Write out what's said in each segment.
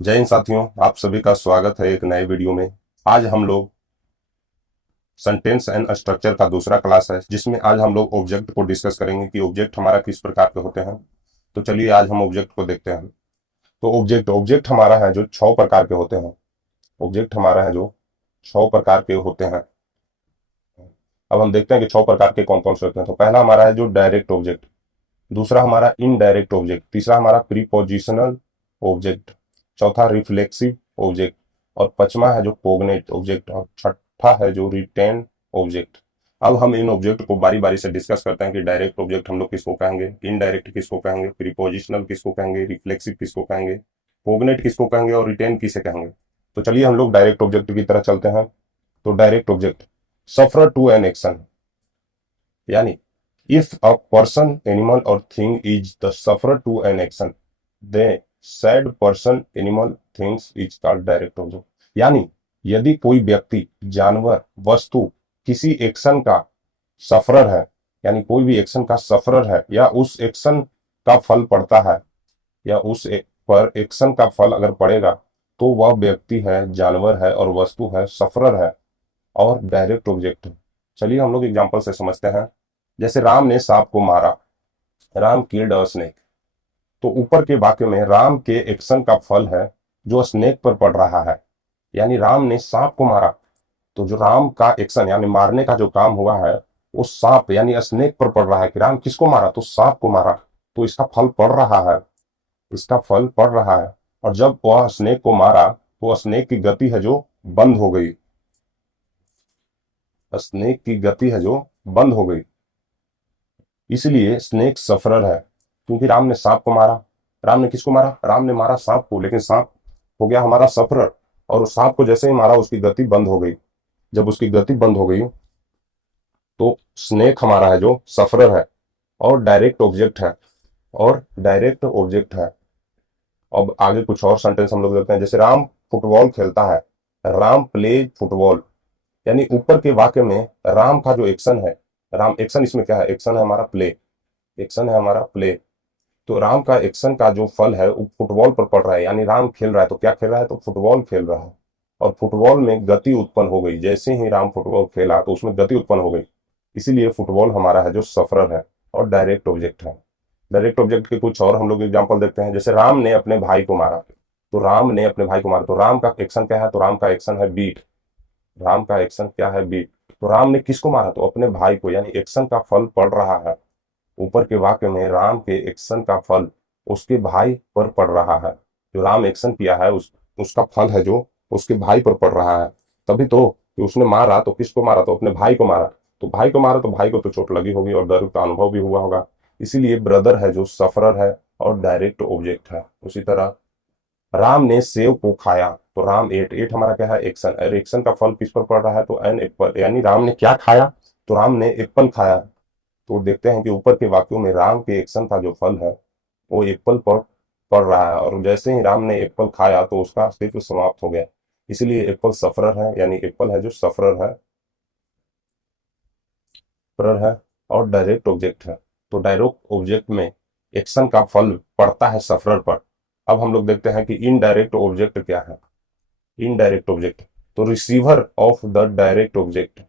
जय हिंद साथियों, आप सभी का स्वागत है एक नए वीडियो में। आज हम लोग सेंटेंस एंड स्ट्रक्चर का दूसरा क्लास है, जिसमें आज हम लोग ऑब्जेक्ट को डिस्कस करेंगे कि ऑब्जेक्ट हमारा किस प्रकार के होते हैं। तो चलिए आज हम ऑब्जेक्ट को देखते हैं। तो ऑब्जेक्ट ऑब्जेक्ट हमारा है जो 6 प्रकार के होते हैं। ऑब्जेक्ट हमारा है जो 6 प्रकार के होते हैं। अब हम देखते हैं कि 6 प्रकार के कौन कौन से होते हैं। तो पहला हमारा है जो डायरेक्ट ऑब्जेक्ट, दूसरा हमारा इनडायरेक्ट ऑब्जेक्ट, तीसरा हमारा प्रीपोजिशनल ऑब्जेक्ट, चौथा रिफ्लेक्सिव ऑब्जेक्ट, और पांचवा है जो कोग्नेट ऑब्जेक्ट, और छठा है जो रिटेन ऑब्जेक्ट। अब हम इन ऑब्जेक्ट को बारी बारी से डिस्कस करते हैं कि डायरेक्ट ऑब्जेक्ट हम लोग किसको कहेंगे, इनडायरेक्ट किसको कहेंगे, प्रीपोजिशनल किसको कहेंगे, रिफ्लेक्सिव किसको कहेंगे, कोग्नेट किसको कहेंगे और रिटेन किसे कहेंगे। तो चलिए हम लोग डायरेक्ट ऑब्जेक्ट की तरह चलते हैं। तो direct object suffer to an action, यानी if a person, animal or thing is the sufferer to an action, then said person, animal, things is called direct object। यानी यदि कोई व्यक्ति, जानवर, वस्तु किसी एक्शन का सफरर है, यानी कोई भी एक्शन का सफरर है, या उस एक्शन का फल पड़ता है, या पर एक्शन का फल अगर पड़ेगा, तो वह व्यक्ति है, जानवर है और वस्तु है, सफरर है और डायरेक्ट ऑब्जेक्ट है। चलिए हम लोग एग्जांपल से समझते हैं। जैसे राम ने सांप को मारा, राम किल्ड अ स्नेक। तो ऊपर के वाक्य में राम के एक्शन का फल है जो स्नेक पर पड़ रहा है, यानी राम ने सांप को मारा। तो जो राम का एक्शन यानी मारने का जो काम हुआ है, वो सांप यानी स्नेक पर पड़ रहा है कि राम किसको मारा, तो सांप को मारा। तो इसका फल पड़ रहा है, इसका फल पड़ रहा है। और जब वह स्नेक को मारा तो स्नेक की गति है जो बंद हो गई, स्नेक की गति है जो बंद हो गई। इसलिए स्नेक सफरर है, क्योंकि राम ने सांप को मारा। राम ने किसको मारा, राम ने मारा सांप को, लेकिन सांप हो गया हमारा सफरर। और उस सांप को जैसे ही मारा उसकी गति बंद हो गई। जब उसकी गति बंद हो गई तो स्नेक हमारा है जो सफरर है और डायरेक्ट ऑब्जेक्ट है, और डायरेक्ट ऑब्जेक्ट है। अब आगे कुछ और सेंटेंस हम लोग देखते हैं। जैसे राम फुटबॉल खेलता है, राम प्ले फुटबॉल। यानी ऊपर के वाक्य में राम का जो एक्शन है, राम एक्शन, इसमें क्या है, एक्शन है हमारा प्ले, एक्शन है हमारा प्ले। तो राम का एक्शन का जो फल है वो फुटबॉल पर पड़ रहा है, यानी राम खेल रहा है। तो क्या खेल रहा है, तो फुटबॉल खेल रहा है। और फुटबॉल में गति उत्पन्न हो गई, जैसे ही राम फुटबॉल खेला तो उसमें गति उत्पन्न हो गई। इसीलिए फुटबॉल हमारा है जो सफरर है और डायरेक्ट ऑब्जेक्ट है। डायरेक्ट ऑब्जेक्ट के कुछ और हम लोग एग्जाम्पल देखते हैं। जैसे राम ने अपने भाई को मारा, तो राम ने अपने भाई को मारा, तो राम का एक्शन क्या है, तो राम का एक्शन है बीट। राम का एक्शन क्या है, बीट। तो राम ने किसको मारा, तो अपने भाई को, यानी एक्शन का फल पड़ रहा है। ऊपर के वाक्य में राम के एक्शन का फल उसके भाई पर पड़ रहा है। जो राम एक्शन किया है उसका फल है जो उसके भाई पर पड़ रहा है। तभी तो कि उसने मारा तो किसको मारा, तो अपने भाई को मारा। तो भाई को मारा तो भाई को तो चोट लगी होगी और दर्द का अनुभव भी हुआ होगा। इसीलिए ब्रदर है जो सफरर है और डायरेक्ट ऑब्जेक्ट है। उसी तरह राम ने सेव को खाया, तो राम एट, एट हमारा क्या है, एक्शन। और एक्शन का फल किस पर पड़ रहा है, तो एन एप्पल, यानी राम ने क्या खाया, तो राम ने एप्पल खाया। तो देखते हैं कि ऊपर के वाक्यों में राम के एक्शन का जो फल है वो एप्पल पर पड़ रहा है, और जैसे ही राम ने एप्पल खाया तो उसका अस्तित्व समाप्त हो गया। इसलिए एप्पल सफरर है, यानी एप्पल है जो सफरर है, सफरर है और डायरेक्ट ऑब्जेक्ट है। तो डायरेक्ट ऑब्जेक्ट में एक्शन का फल पड़ता है सफरर पर। अब हम लोग देखते हैं कि इनडायरेक्ट ऑब्जेक्ट क्या है। इनडायरेक्ट ऑब्जेक्ट, तो receiver of the direct object,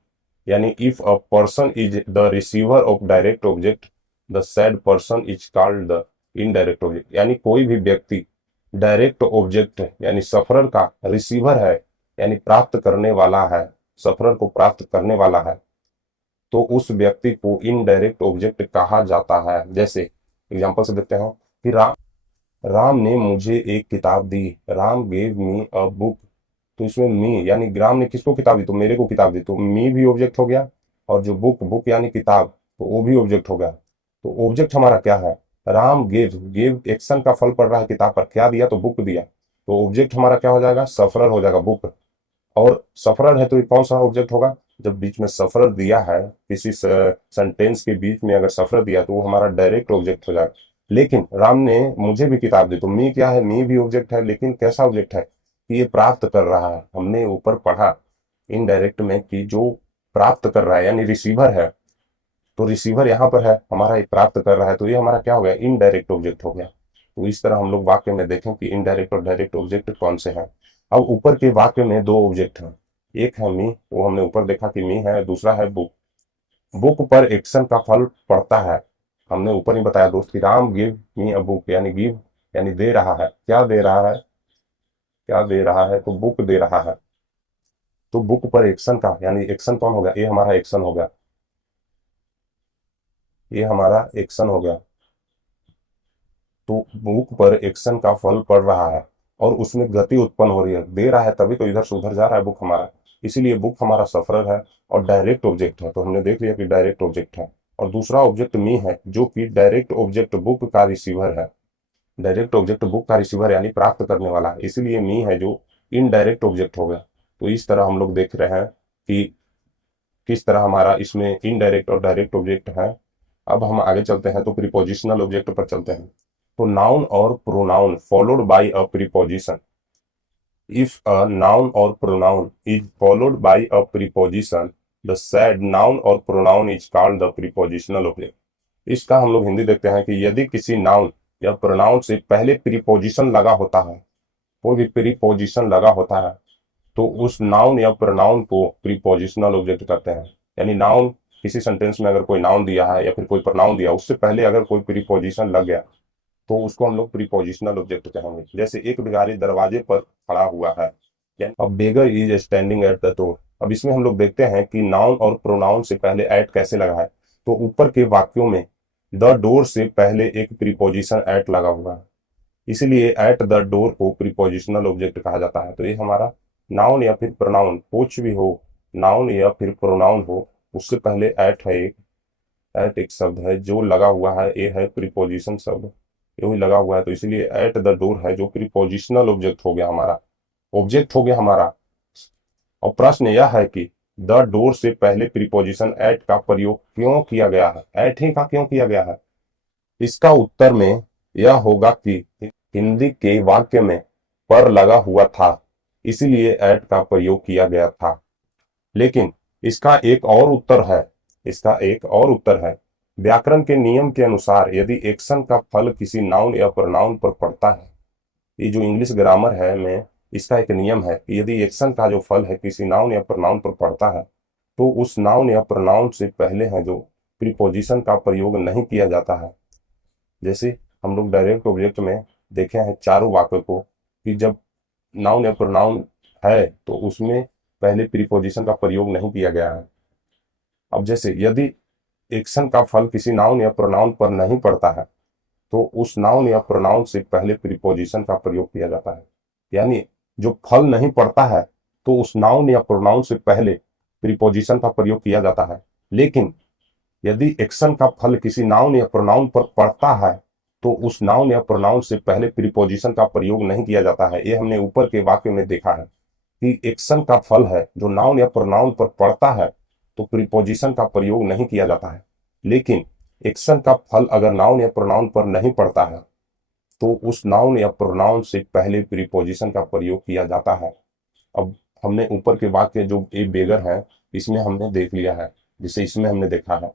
यानी if a person is the receiver of direct object, the said person is called the indirect object. यानी कोई भी व्यक्ति डायरेक्ट ऑब्जेक्ट यानी सफरर का रिसीवर है, यानी प्राप्त करने वाला है, सफरर को प्राप्त करने वाला है, तो उस व्यक्ति को इनडायरेक्ट ऑब्जेक्ट कहा जाता है। जैसे एग्जांपल से देखते हैं कि राम ने मुझे एक किताब दी, Ram gave me a book. तो इसमें मी यानी राम ने किसको किताब दी, तो मेरे को किताब दी, तो मी भी ऑब्जेक्ट हो गया। और जो बुक, बुक यानी किताब, तो वो भी ऑब्जेक्ट हो गया। तो ऑब्जेक्ट हमारा क्या है, राम गेव, गेव एक्शन का फल पड़ रहा है किताब पर, क्या दिया, तो बुक दिया। तो ऑब्जेक्ट हमारा क्या हो जाएगा, सफरर हो जाएगा, बुक। और सफरर है तो ये कौन सा ऑब्जेक्ट होगा, जब बीच में सफरर दिया है, किसी सेंटेंस के बीच में अगर सफरर दिया तो वो हमारा डायरेक्ट ऑब्जेक्ट हो जाएगा। लेकिन राम ने मुझे भी किताब दी, तो मी क्या है, मी भी ऑब्जेक्ट है, लेकिन कैसा ऑब्जेक्ट है कि ये प्राप्त कर रहा है। हमने ऊपर पढ़ा इनडायरेक्ट में कि जो प्राप्त कर रहा है यानी रिसीवर है, तो रिसीवर यहाँ पर है हमारा, ये प्राप्त कर रहा है, तो ये हमारा क्या हो गया, इनडायरेक्ट ऑब्जेक्ट हो गया। तो इस तरह हम लोग वाक्य में देखें कि इनडायरेक्ट और डायरेक्ट ऑब्जेक्ट कौन से हैं। अब ऊपर के वाक्य में दो ऑब्जेक्ट हैं, एक है मी, वो हमने ऊपर देखा कि मी है, दूसरा है बुक। बुक पर एक्शन का फल पड़ता है। हमने ऊपर ही बताया दोस्त कि Ram give me a book, यानी गिव यानी दे रहा है। क्या दे रहा है? क्या दे रहा है? तो बुक दे रहा है। तो बुक पर एक्शन का यानी एक्शन कौन हो गया? ये हमारा एक्शन हो गया, ये हमारा एक्शन हो गया। तो बुक पर एक्शन का फल पड़ रहा है और उसमें गति उत्पन्न हो रही है, दे रहा है तभी तो इधर से उधर जा रहा है बुक हमारा, इसीलिए बुक हमारा सफरर है और डायरेक्ट ऑब्जेक्ट है। तो हमने देख लिया कि डायरेक्ट ऑब्जेक्ट है। और दूसरा ऑब्जेक्ट मी है, जो कि डायरेक्ट ऑब्जेक्ट बुक का रिसीवर है। डायरेक्ट ऑब्जेक्ट बुक का रिसीवर यानी प्राप्त करने वाला है, इसीलिए मी है जो इनडायरेक्ट ऑब्जेक्ट हो गया। तो इस तरह हम लोग देख रहे हैं कि किस तरह हमारा इसमें इनडायरेक्ट और डायरेक्ट ऑब्जेक्ट है। अब हम आगे चलते हैं तो प्रीपोजिशनल ऑब्जेक्ट पर चलते हैं। तो noun or pronoun followed by a preposition. If a noun or pronoun is followed by a preposition, the said noun or pronoun is called the prepositional object. इसका हम लोग हिंदी देखते हैं कि यदि किसी नाउन या प्रोनाउन से पहले प्रीपोजिशन लगा होता है, कोई भी प्रीपोजिशन लगा होता है, तो उस नाउन या प्रोनाउन को प्रीपोजिशनल ऑब्जेक्ट कहते हैं। यानी नाउन, किसी सेंटेंस में अगर कोई नाउन दिया है या फिर कोई प्रोनाउन दिया, उससे पहले अगर कोई प्रीपोजिशन लग गया तो उसको हम लोग प्रीपोजिशनल ऑब्जेक्ट कहेंगे। जैसे एक भिखारी दरवाजे पर खड़ा हुआ है, अब beggar is standing at the door. अब इसमें हम लोग देखते हैं कि नाउन और प्रोनाउन से पहले एट कैसे लगा है। तो ऊपर के वाक्यों में द डोर से पहले एक प्रीपोजिशन एट लगा हुआ है, इसीलिए एट द डोर को प्रीपोजिशनल ऑब्जेक्ट कहा जाता है। तो ये हमारा नाउन या फिर प्रोनाउन कुछ भी हो, नाउन या फिर प्रोनाउन हो, उससे पहले एट है, एट एक शब्द है जो लगा हुआ है, ये है प्रीपोजिशन शब्द, ये भी लगा हुआ है, तो इसलिए एट द डोर है जो प्रीपोजिशनल ऑब्जेक्ट हो गया हमारा, ऑब्जेक्ट हो गया हमारा। और प्रश्न यह है कि द डोर से पहले प्रीपोजिशन एट का प्रयोग क्यों किया गया है? एट ही का क्यों किया गया है? इसका उत्तर में यह होगा कि हिंदी के वाक्य में पर लगा हुआ था, इसीलिए एट का प्रयोग किया गया था। लेकिन इसका एक और उत्तर है, इसका एक और उत्तर है। व्याकरण के नियम के अनुसार यदि एक्शन का फल किसी नाउन या प्रोनाउन पर पड़ता है, ये जो इंग्लिश ग्रामर है में इसका एक नियम है कि यदि एक्शन का जो फल है किसी नाउन या प्रोनाउन पर पड़ता है, तो उस नाउन या प्रोनाउन से पहले है जो प्रीपोजिशन का प्रयोग नहीं किया जाता है। जैसे हम लोग डायरेक्ट ऑब्जेक्ट में देखे हैं चारों वाक्यों को कि जब नाउन या प्रोनाउन है तो उसमें पहले प्रीपोजिशन का प्रयोग नहीं किया गया है। अब जैसे यदि एक्शन का फल किसी नाउन या प्रोनाउन पर नहीं पड़ता है, तो उस नाउन या प्रोनाउन से पहले प्रीपोजिशन का प्रयोग किया जाता है। यानी जो फल नहीं पड़ता है तो उस नाउन या प्रोनाउन से पहले प्रीपोजिशन का प्रयोग किया जाता है। लेकिन यदि एक्शन का फल किसी नाउन या प्रोनाउन पर पड़ता है तो उस नाउन या प्रोनाउन से पहले प्रीपोजिशन का प्रयोग नहीं किया जाता है। ये हमने ऊपर के वाक्य में देखा है कि एक्शन का फल है जो नाउन या प्रोनाउन पर पड़ता है तो प्रीपोजिशन का प्रयोग नहीं किया जाता है। लेकिन एक्शन का फल अगर नाउन या प्रोनाउन पर नहीं पड़ता है तो उस नाउन या प्रोनाउन से पहले प्रीपोजिशन का प्रयोग किया जाता है। अब हमने ऊपर के वाक्य जो ए बेगर है इसमें हमने देख लिया है, जिसे इसमें हमने देखा है,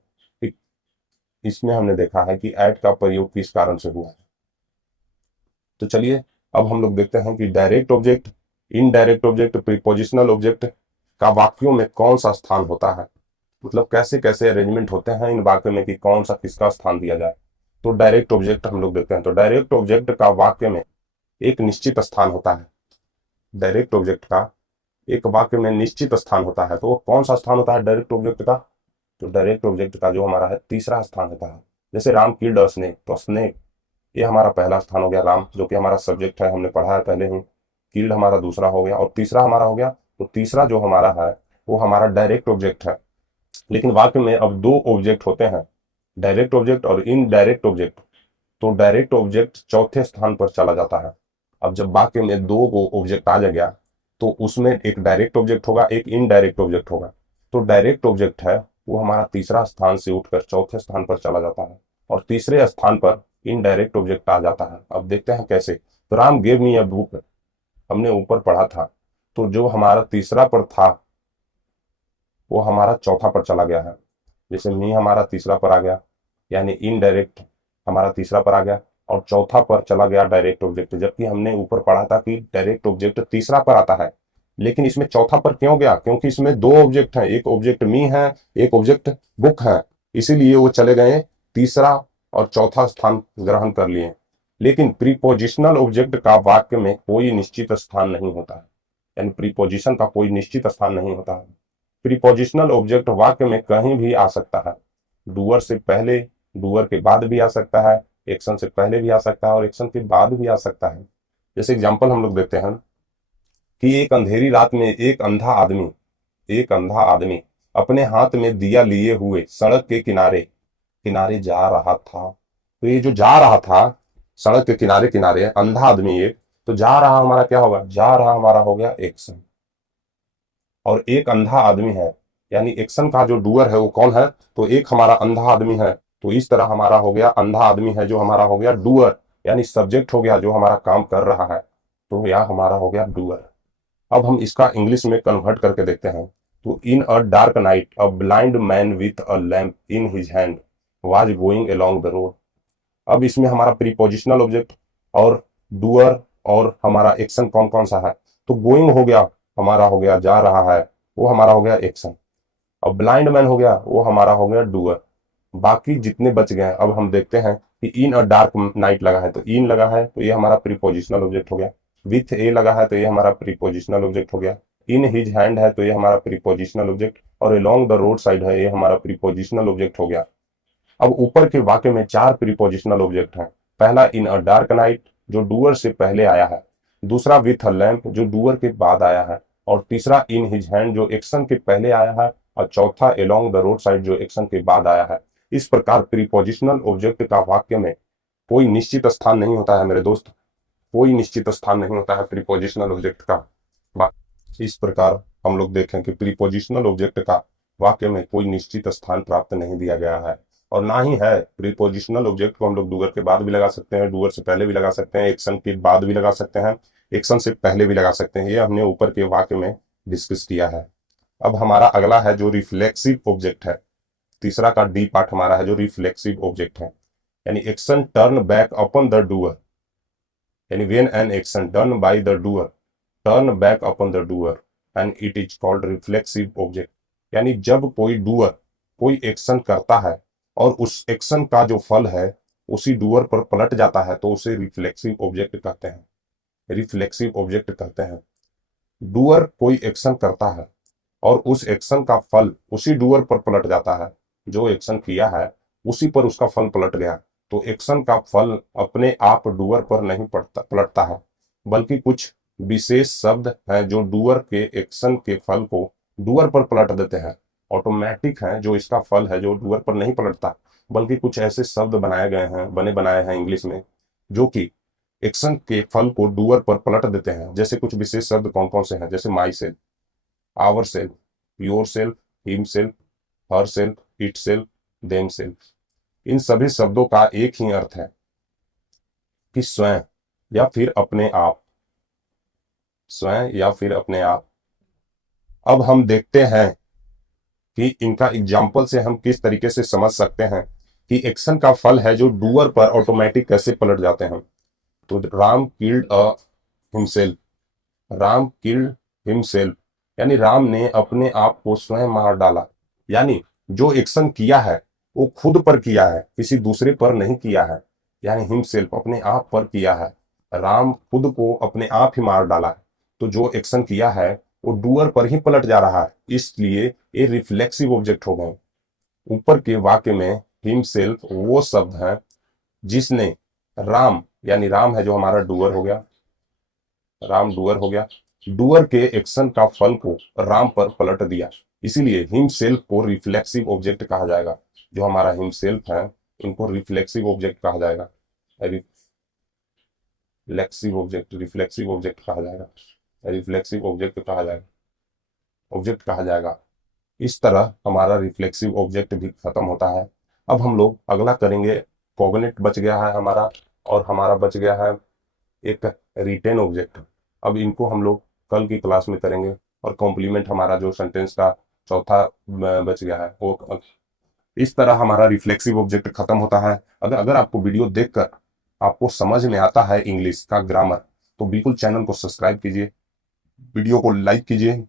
इसमें हमने देखा है कि एट का प्रयोग किस कारण से हुआ है। तो चलिए अब हम लोग देखते हैं कि direct object, indirect object, prepositional object का वाक्यों में कौन सा स्थान होता है, मतलब कैसे कैसे अरेंजमेंट होते हैं इन वाक्यों में कि कौन सा किसका स्थान दिया जाए। तो डायरेक्ट ऑब्जेक्ट हम लोग देखते हैं। तो डायरेक्ट ऑब्जेक्ट का वाक्य में एक निश्चित स्थान होता है। डायरेक्ट ऑब्जेक्ट का एक वाक्य में निश्चित स्थान होता है, तो वो कौन सा स्थान होता है डायरेक्ट ऑब्जेक्ट का? तो डायरेक्ट ऑब्जेक्ट का जो हमारा है तीसरा स्थान होता है। जैसे राम किल्ड अ स्नेक, तो स्नेक ये हमारा पहला स्थान हो गया, राम जो कि हमारा सब्जेक्ट है, हमने पढ़ा है पहले ही। किल्ड हमारा दूसरा हो गया और तीसरा हमारा हो गया। तो तीसरा जो हमारा है वो हमारा डायरेक्ट ऑब्जेक्ट है। लेकिन वाक्य में अब दो ऑब्जेक्ट होते हैं, डायरेक्ट ऑब्जेक्ट और इनडायरेक्ट ऑब्जेक्ट। तो डायरेक्ट ऑब्जेक्ट चौथे स्थान पर चला जाता है। अब जब वाक्य में दो ऑब्जेक्ट आ गया तो उसमें एक डायरेक्ट ऑब्जेक्ट होगा, एक इनडायरेक्ट ऑब्जेक्ट होगा। तो डायरेक्ट ऑब्जेक्ट है वो हमारा तीसरा स्थान से उठकर चौथे स्थान पर चला जाता है और तीसरे स्थान पर इनडायरेक्ट ऑब्जेक्ट आ जाता है। अब देखते हैं कैसे। तो Ram gave me a book हमने ऊपर पढ़ा था, तो जो हमारा तीसरा पर था वो हमारा चौथा पर चला गया है। जैसे मी हमारा तीसरा पर आ गया, यानी इनडायरेक्ट हमारा तीसरा पर आ गया। और चौथा पर चला गया डायरेक्ट ऑब्जेक्ट, जबकि हमने ऊपर पढ़ा था कि डायरेक्ट ऑब्जेक्ट तीसरा पर आता है। लेकिन इसमें चौथा पर क्यों गया? क्योंकि इसमें दो ऑब्जेक्ट हैं, एक ऑब्जेक्ट मी है, एक ऑब्जेक्ट बुक है, इसीलिए वो चले गए तीसरा और चौथा स्थान ग्रहण कर लिए। लेकिन प्रीपोजिशनल ऑब्जेक्ट का वाक्य में कोई निश्चित स्थान नहीं होता है, यानी प्रीपोजिशन का कोई निश्चित स्थान नहीं होता है। प्रीपोजिशनल ऑब्जेक्ट वाक्य में कहीं भी आ सकता है, डूअर से पहले, डूअर के बाद भी आ सकता है, एक्शन से पहले भी आ सकता है और एक्शन के बाद भी आ सकता है। जैसे एग्जांपल हम लोग देखते हैं कि एक अंधेरी रात में एक अंधा आदमी अपने हाथ में दिया लिए हुए सड़क के किनारे किनारे जा रहा था। तो ये जो जा रहा था सड़क के किनारे किनारे अंधा आदमी एक, तो जा रहा हमारा क्या होगा? जा रहा हमारा हो गया एक्शन। और एक अंधा आदमी है, यानी एक्शन का जो डूअर है वो कौन है? तो एक हमारा अंधा आदमी है। तो इस तरह हमारा हो गया अंधा आदमी है जो हमारा हो गया डूअर, यानी सब्जेक्ट हो गया जो हमारा काम कर रहा है। तो यह हमारा हो गया डूअर। अब हम इसका इंग्लिश में कन्वर्ट करके देखते हैं। तो in a dark night a blind man with a lamp in his hand was going along the road. अब इसमें हमारा प्रीपोजिशनल ऑब्जेक्ट और डूअर और हमारा एक्शन कौन कौन सा है? तो गोइंग हो गया हमारा हो गया जा रहा है, वो हमारा हो गया एक्शन। अब ब्लाइंड मैन हो गया, वो हमारा हो गया डूअर। बाकी जितने बच गए अब हम देखते हैं कि इन अ डार्क नाइट लगा है, तो इन लगा है तो ये हमारा प्रीपोजिशनल ऑब्जेक्ट हो गया। विथ ए लगा है तो ये हमारा प्रीपोजिशनल ऑब्जेक्ट हो गया। इन हिज हैंड है तो ये हमारा प्रीपोजिशनल ऑब्जेक्ट, और अलोंग द रोड साइड है ये हमारा प्रीपोजिशनल ऑब्जेक्ट हो गया। अब ऊपर के वाक्य में चार प्रीपोजिशनल ऑब्जेक्ट हैं। पहला इन अ डार्क नाइट जो डूअर से पहले आया है, दूसरा विथ अ लैम्प जो डूअर के बाद आया है, और तीसरा इन हिज हैंड जो एक्शन के पहले आया है, और चौथा अलोंग द रोड साइड जो एक्शन के बाद आया है। इस प्रकार प्रीपोजिशनल ऑब्जेक्ट का वाक्य में कोई निश्चित स्थान नहीं होता है मेरे दोस्त, कोई निश्चित स्थान नहीं होता है प्रीपोजिशनल ऑब्जेक्ट का। इस प्रकार हम लोग देखें कि प्रीपोजिशनल ऑब्जेक्ट का वाक्य में कोई निश्चित स्थान प्राप्त नहीं दिया गया है, और ना ही है। प्रीपोजिशनल ऑब्जेक्ट को हम लोग डूअर के बाद भी लगा सकते हैं, डूअर से पहले भी लगा सकते हैं, एक्शन के बाद भी लगा सकते हैं, एक्शन से पहले भी लगा सकते हैं। ये हमने ऊपर के वाक्य में डिस्कस किया है। अब हमारा अगला है जो रिफ्लेक्सिव ऑब्जेक्ट है। तीसरा का डी पार्ट हमारा है जो रिफ्लेक्सिव ऑब्जेक्ट है, यानी action turn back upon the doer, यानी when an action done by the doer turn back upon the doer and it is called reflexive object. यानी जब कोई डूअर कोई एक्शन करता है और उस एक्शन का जो फल है उसी डूअर पर पलट जाता है तो उसे रिफ्लेक्सिव ऑब्जेक्ट कहते हैं, रिफ्लेक्सिव ऑब्जेक्ट कहते हैं। डूअर कोई एक्शन करता है और उस एक्शन का फल उसी डूअर पर पलट जाता है, जो एक्शन किया है उसी पर उसका फल पलट गया। तो एक्शन का फल अपने आप डूअर पर नहीं पलटता है, बल्कि कुछ विशेष शब्द हैं जो डूअर के एक्शन के फल को डूअर पर पलट देते हैं। ऑटोमेटिक है जो इसका फल है जो डूअर पर नहीं पलटता, बल्कि कुछ ऐसे शब्द बनाए गए हैं, बने बनाए हैं इंग्लिश में, जो कि एक्शन के फल को डूअर पर पलट देते हैं। जैसे कुछ विशेष शब्द कौन कौन से हैं? जैसे myself, ourself, yourself, himself, herself, itself, themself. इन सभी शब्दों का एक ही अर्थ है कि स्वयं या फिर अपने आप, स्वयं या फिर अपने आप। अब हम देखते हैं कि इनका एग्जाम्पल से हम किस तरीके से समझ सकते हैं कि एक्शन का फल है जो डूअर पर ऑटोमेटिक कैसे पलट जाते हैं। तो Ram killed a himself, Ram killed himself, यानी राम ने अपने आप को स्वयं मार डाला। यानी जो एक्शन किया है वो खुद पर किया है, किसी दूसरे पर नहीं किया है, यानी हिमसेल्फ अपने आप पर किया है। राम खुद को अपने आप ही मार डाला है, तो जो एक्शन किया है वो डूअर पर ही पलट जा रहा है, इसलिए ये रिफ्लेक्सिव ऑब्जेक्ट हो गए। ऊपर के वाक्य में हिमसेल्फ वो शब्द है जिसने राम, यानी राम है जो हमारा डूअर हो गया, राम डूअर हो गया, डूअर के एक्शन का फल को राम पर पलट दिया, इसीलिए हिमसेल्फ को रिफ्लेक्सिव ऑब्जेक्ट कहा जाएगा। जो हमारा हिमसेल्फ है इनको रिफ्लेक्सिव ऑब्जेक्ट कहा जाएगा, रिफ्लेक्सिव ऑब्जेक्ट, रिफ्लेक्सिव ऑब्जेक्ट कहा जाएगा, रिफ्लेक्सिव ऑब्जेक्ट कहा जाएगा, ऑब्जेक्ट कहा जाएगा। इस तरह हमारा रिफ्लेक्सिव ऑब्जेक्ट भी खत्म होता है। अब हम लोग अगला करेंगे, कॉग्निट बच गया है हमारा, और हमारा बच गया है एक रिटेन ऑब्जेक्ट। अब इनको हम लोग कल की क्लास में करेंगे, और कॉम्प्लीमेंट हमारा जो सेंटेंस का चौथा बच गया है वो। इस तरह हमारा रिफ्लेक्सिव ऑब्जेक्ट खत्म होता है। अगर अगर आपको वीडियो देखकर आपको समझ में आता है इंग्लिश का ग्रामर, तो बिल्कुल चैनल को सब्सक्राइब कीजिए, वीडियो को लाइक कीजिए,